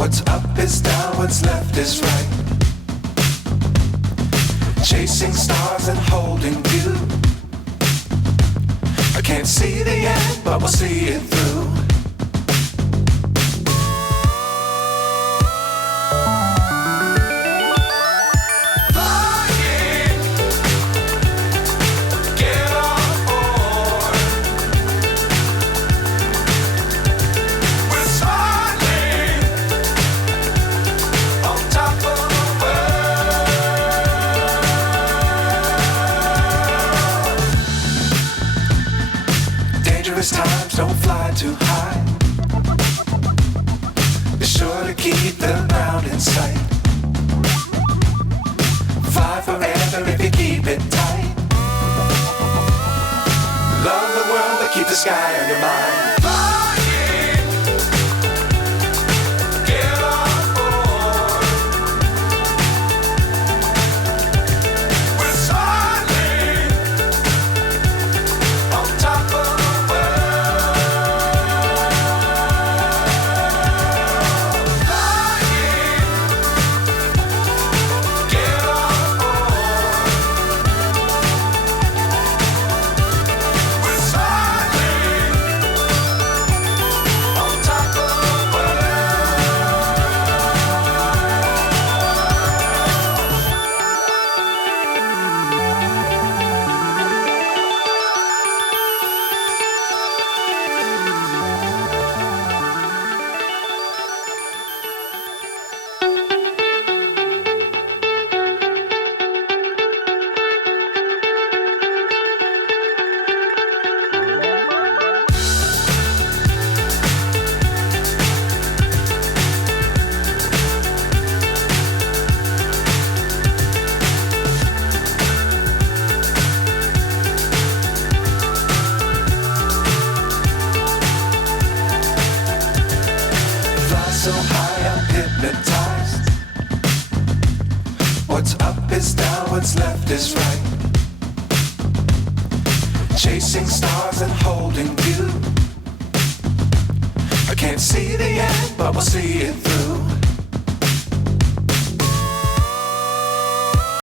What's up is down, what's left is right. Chasing stars and holding you. I can't see the end, but we'll see it through. Times don't fly too high. Be sure to keep the ground in sight. Fly forever if you keep it tight. Love the world but keep the sky on your mind. So high I'm hypnotized. What's up is down, what's left is right. Chasing stars and holding you. I can't see the end, but we'll see it through.